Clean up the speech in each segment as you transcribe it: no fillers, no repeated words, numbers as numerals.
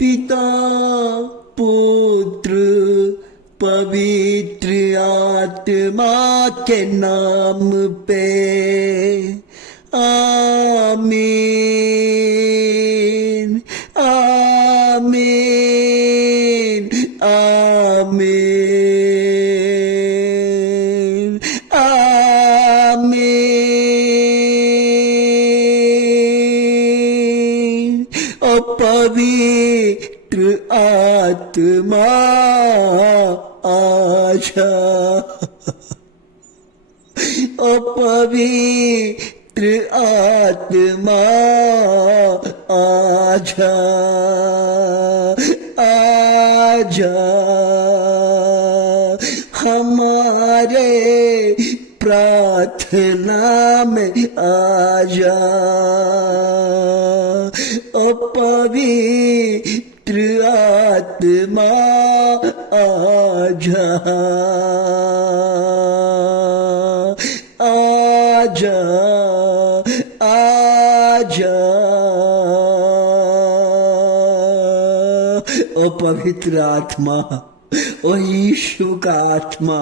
पिता पुत्र पवित्र आत्मा के नाम पे आमीन आमीन आमीन आमीन। ओ पवित्र आत्मा आजा, ओ पवित्र आत्मा आजा आजा, हमारे प्रार्थना में आजा। ओ पवित्र आत्मा आजा आजा आजा। ओ पवित्र आत्मा, ओ यीशु का आत्मा,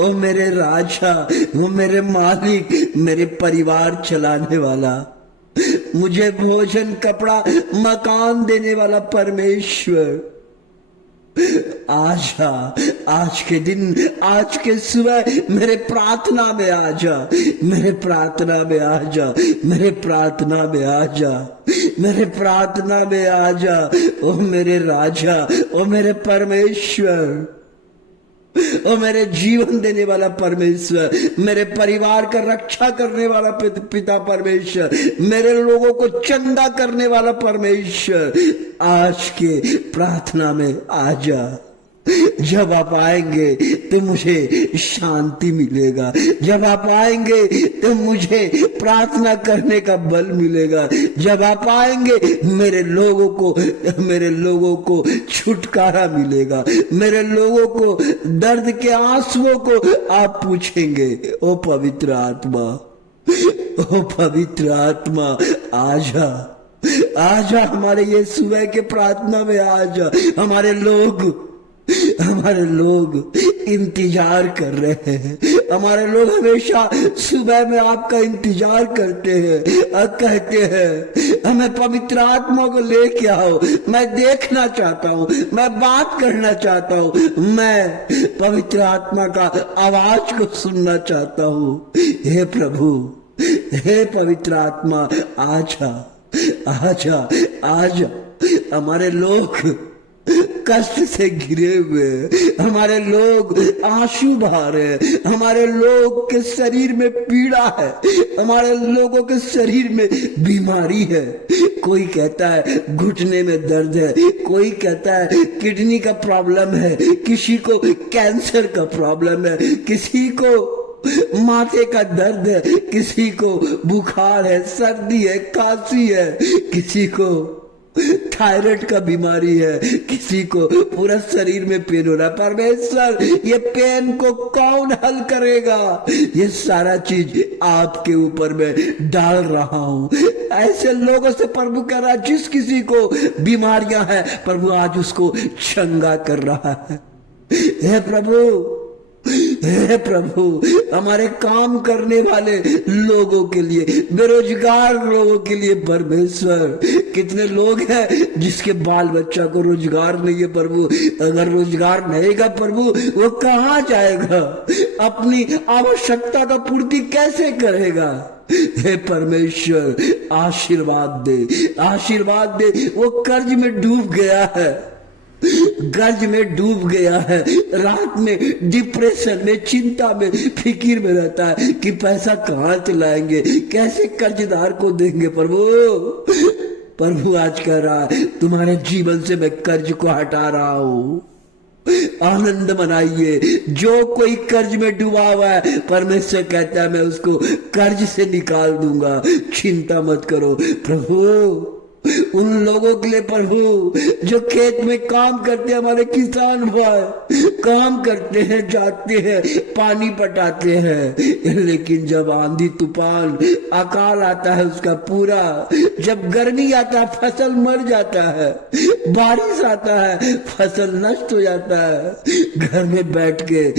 ओ मेरे राजा, ओ मेरे मालिक, मेरे परिवार चलाने वाला, मुझे भोजन कपड़ा मकान देने वाला परमेश्वर, आजा। आज के दिन, आज के सुबह मेरे प्रार्थना में आजा, मेरे प्रार्थना में आजा, मेरे प्रार्थना में आजा, मेरे प्रार्थना में आजा। ओ मेरे राजा, ओ मेरे परमेश्वर, ओ मेरे जीवन देने वाला परमेश्वर, मेरे परिवार का रक्षा करने वाला पिता परमेश्वर, मेरे लोगों को चंगा करने वाला परमेश्वर, आज के प्रार्थना में आजा। जब आप आएंगे तो मुझे शांति मिलेगा, जब आप आएंगे तो मुझे प्रार्थना करने का बल मिलेगा, जब आप आएंगे मेरे लोगों को छुटकारा मिलेगा, मेरे लोगों को दर्द के आंसुओं को आप पूछेंगे। ओ पवित्र आत्मा, ओ पवित्र आत्मा आजा आजा, हमारे ये सुबह के प्रार्थना में आजा। हमारे लोग इंतजार कर रहे हैं, हमारे लोग हमेशा सुबह में आपका इंतजार करते हैं और कहते हैं हमें पवित्र आत्मा को लेके आओ, मैं देखना चाहता हूँ, मैं बात करना चाहता हूँ, मैं पवित्र आत्मा का आवाज को सुनना चाहता हूँ। हे प्रभु, हे पवित्र आत्मा आजा आजा आजा। हमारे लोग कष्ट से घिरे हुए, हमारे लोग आंसू बहा रहे हैं, हमारे लोग के शरीर में पीड़ा है, हमारे लोगों के शरीर में बीमारी है। कोई कहता है घुटने में दर्द है, कोई कहता है किडनी का प्रॉब्लम है, किसी को कैंसर का प्रॉब्लम है, किसी को माथे का दर्द है, किसी को बुखार है, सर्दी है, खांसी है, किसी को थायराइड का बीमारी है, किसी को पूरा शरीर में पेन हो रहा है। परमेश्वर, ये पेन को कौन हल करेगा? ये सारा चीज आपके ऊपर में डाल रहा हूं। ऐसे लोगों से प्रभु कह रहा है, जिस किसी को बीमारियां हैं प्रभु आज उसको चंगा कर रहा है। हे प्रभु, हे प्रभु, हमारे काम करने वाले लोगों के लिए, बेरोजगार लोगों के लिए परमेश्वर, कितने लोग हैं जिसके बाल बच्चा को रोजगार नहीं है प्रभु। अगर रोजगार नहीं का प्रभु, वो कहाँ जाएगा? अपनी आवश्यकता का पूर्ति कैसे करेगा? हे परमेश्वर, आशीर्वाद दे, आशीर्वाद दे। वो कर्ज में डूब गया है, कर्ज में डूब गया है, रात में डिप्रेशन में, चिंता में, फिक्र में रहता है कि पैसा कहाँ से लाएंगे, कैसे कर्जदार को देंगे। प्रभु आज कह रहा है, तुम्हारे जीवन से मैं कर्ज को हटा रहा हूं। आनंद मनाइए। जो कोई कर्ज में डूबा हुआ है, परमेश्वर कहता है मैं उसको कर्ज से निकाल दूंगा, चिंता मत करो। प्रभु, उन लोगों के लिए प्रभु जो खेत में काम करते हैं, हमारे किसान भाई काम करते हैं, जाते हैं, पानी पटाते हैं, लेकिन जब आंधी तूफान अकाल आता है उसका पूरा, जब गर्मी आता है फसल मर जाता है, बारिश आता है, फसल नष्ट हो जाता है, घर में बैठ के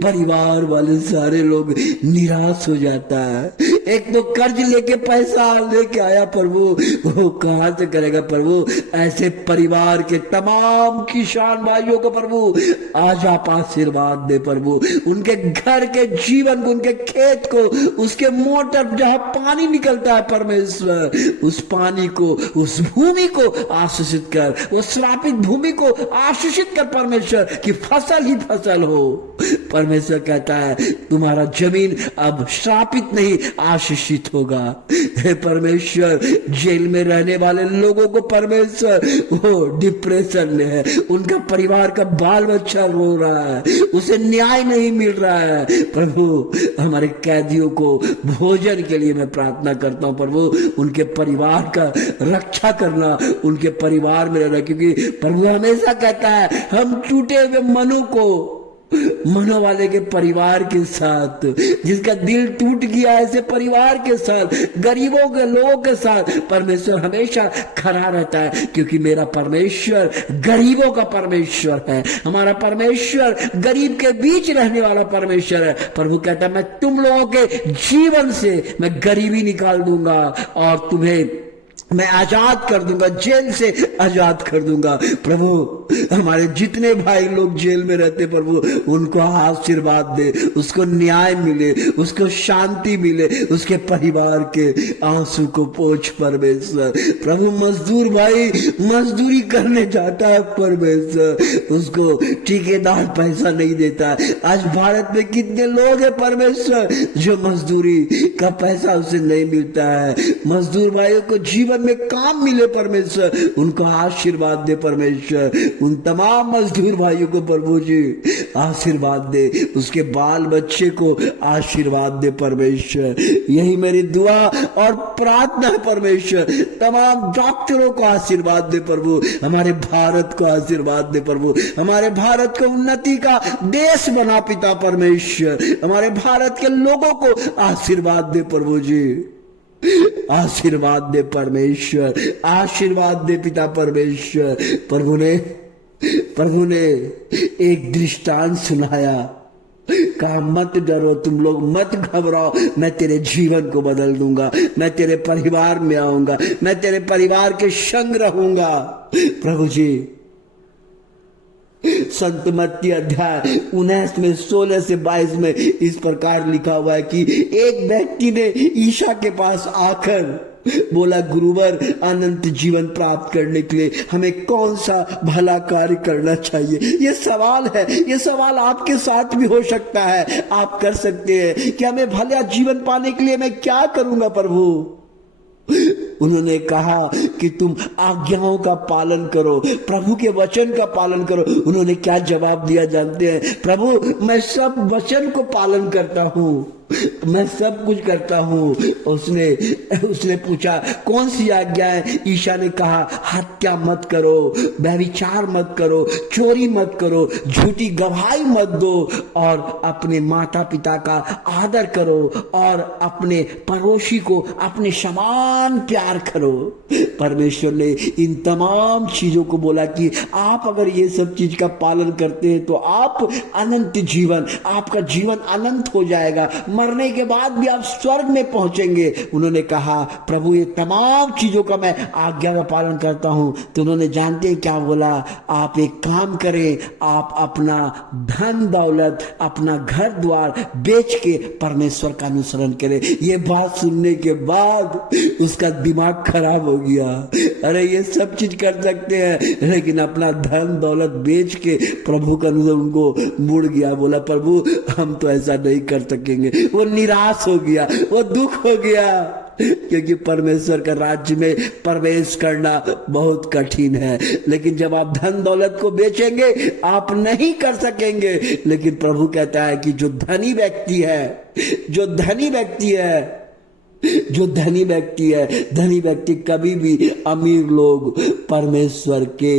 परिवार वाले सारे लोग निराश हो जाता है। एक तो कर्ज लेके पैसा लेके आया प्रभु, वो कहां से करेगा प्रभु। ऐसे परिवार के तमाम किसान भाइयों को प्रभु आज आप आशीर्वाद दे प्रभु, उनके घर के जीवन को, उनके खेत को, उसके मोटर जहां पानी निकलता है परमेश्वर, उस पानी को, उस भूमि को आशीषित कर, वो श्रापित भूमि को आशीषित कर परमेश्वर, कि फसल ही फसल हो। परमेश्वर कहता है तुम्हारा जमीन अब श्रापित नहीं आशीषित होगा। हे परमेश्वर, जेल में रहने वाले लोगों को परमेश्वर वो डिप्रेशन में है, उनका परिवार का बाल बच्चा रो रहा है, उसे न्याय नहीं मिल रहा है प्रभु। हमारे कैदियों को भोजन के लिए मैं प्रार्थना करता हूं प्रभु, उनके परिवार का रक्षा करना, उनके परिवार में रहना, क्योंकि प्रभु हमेशा कहता है हम टूटे हुए मनु को, मनो वाले के परिवार के साथ, जिसका दिल टूट गया ऐसे परिवार के साथ, गरीबों के लोगों के साथ परमेश्वर हमेशा खड़ा रहता है, क्योंकि मेरा परमेश्वर गरीबों का परमेश्वर है। हमारा परमेश्वर गरीब के बीच रहने वाला परमेश्वर है। प्रभु कहता है मैं तुम लोगों के जीवन से मैं गरीबी निकाल दूंगा और तुम्हें मैं आजाद कर दूंगा, जेल से आजाद कर दूंगा। प्रभु हमारे जितने भाई लोग जेल में रहते प्रभु, उनको आशीर्वाद दे, उसको न्याय मिले, उसको शांति मिले, उसके परिवार के आंसू को पोंछ परमेश्वर। प्रभु मजदूर भाई मजदूरी करने जाता है परमेश्वर, उसको ठेकेदार पैसा नहीं देता। आज भारत में कितने लोग हैं परमेश्वर जो मजदूरी का पैसा उसे नहीं मिलता है। मजदूर भाइयों को जीवन में काम मिले परमेश्वर, उनको आशीर्वाद दे परमेश्वर। उन तमाम मजदूर भाइयों को प्रभु जी आशीर्वाद दे, उसके बाल बच्चे को आशीर्वाद दे परमेश्वर। यही मेरी दुआ और प्रार्थना है परमेश्वर। तमाम डॉक्टरों को आशीर्वाद दे प्रभु, हमारे भारत को आशीर्वाद दे प्रभु, हमारे भारत को उन्नति का देश बना पिता परमेश्वर। हमारे भारत के लोगों को आशीर्वाद दे प्रभु जी, आशीर्वाद दे परमेश्वर, आशीर्वाद दे पिता परमेश्वर। प्रभु ने एक दृष्टांत सुनाया, कहा मत डरो तुम लोग, मत घबराओ, मैं तेरे जीवन को बदल दूंगा, मैं तेरे परिवार में आऊंगा, मैं तेरे परिवार के संग रहूंगा। प्रभु जी संत मत्ती अध्याय 19 में 16 से 22 में इस प्रकार लिखा हुआ है कि एक व्यक्ति ने ईशा के पास आकर बोला, गुरुवर अनंत जीवन प्राप्त करने के लिए हमें कौन सा भला कार्य करना चाहिए? ये सवाल है, ये सवाल आपके साथ भी हो सकता है, आप कर सकते हैं कि हमें भला जीवन पाने के लिए मैं क्या करूंगा प्रभु? उन्होंने कहा कि तुम आज्ञाओं का पालन करो, प्रभु के वचन का पालन करो। उन्होंने क्या जवाब दिया जानते हैं? प्रभु मैं सब वचन को पालन करता हूं, मैं सब कुछ करता हूं। उसने पूछा कौन सी आज्ञा है? ईशा ने कहा हत्या मत करो, व्यभिचार मत करो, चोरी मत करो, झूठी गवाही मत दो, और अपने माता पिता का आदर करो, और अपने पड़ोसी को अपने समान प्यार करो। परमेश्वर ने इन तमाम चीजों को बोला कि आप अगर ये सब चीज का पालन करते हैं तो आप अनंत जीवन, आपका जीवन अनंत हो जाएगा, मरने के बाद भी आप स्वर्ग में पहुंचेंगे। उन्होंने कहा प्रभु ये तमाम चीजों का मैं आज्ञा का पालन करता हूं। तो उन्होंने जानते हैं क्या बोला? आप एक काम करें, आप अपना धन दौलत, अपना घर द्वार बेच के परमेश्वर का अनुसरण करें। ये बात सुनने के बाद उसका दिमाग खराब हो गया। अरे ये सब चीज कर सकते हैं, लेकिन अपना धन दौलत बेच के प्रभु का अनुसरण, उनको मुड़ गया, बोला प्रभु हम तो ऐसा नहीं कर सकेंगे। वो निराश हो गया, वो दुख हो गया, क्योंकि परमेश्वर का राज्य में प्रवेश करना बहुत कठिन है। लेकिन जब आप धन दौलत को बेचेंगे आप नहीं कर सकेंगे। लेकिन प्रभु कहता है कि जो धनी व्यक्ति है, धनी व्यक्ति कभी भी, अमीर लोग परमेश्वर के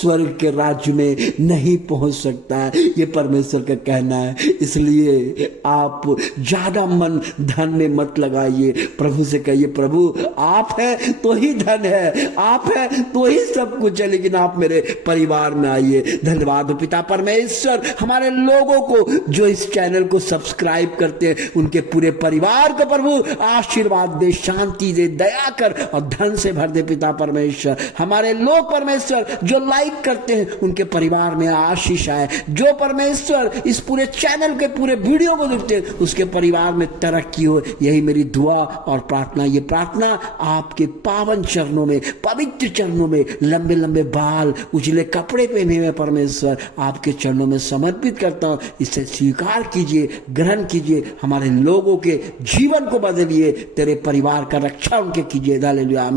स्वर्ग के राज्य में नहीं पहुंच सकता है, ये परमेश्वर का कहना है। इसलिए आप ज्यादा मन धन में मत लगाइए, प्रभु से कहिए प्रभु आप है तो ही धन है, आप है तो ही सब कुछ है, लेकिन आप मेरे परिवार में आइए। धन्यवाद पिता परमेश्वर, हमारे लोगों को जो इस चैनल को सब्सक्राइब करते हैं उनके पूरे परिवार को प्रभु आशीर्वाद दे, शांति दे, दया कर और धन से भर दे पिता परमेश्वर। हमारे लोग परमेश्वर जो लाइक करते हैं उनके परिवार में आशीष आए, जो परमेश्वर इस पूरे चैनल के पूरे वीडियो को देखते हैं उसके परिवार में तरक्की हो, यही मेरी दुआ और प्रार्थना। ये प्रार्थना आपके पावन चरणों में, पवित्र चरणों में, लंबे लंबे बाल, उजले कपड़े पहने हुए परमेश्वर आपके चरणों में समर्पित करता हूं। इसे स्वीकार कीजिए, ग्रहण कीजिए, हमारे लोगों के जीवन को बदलिए, तेरे परिवार का रक्षा उनके कीजिए। हालेलुया।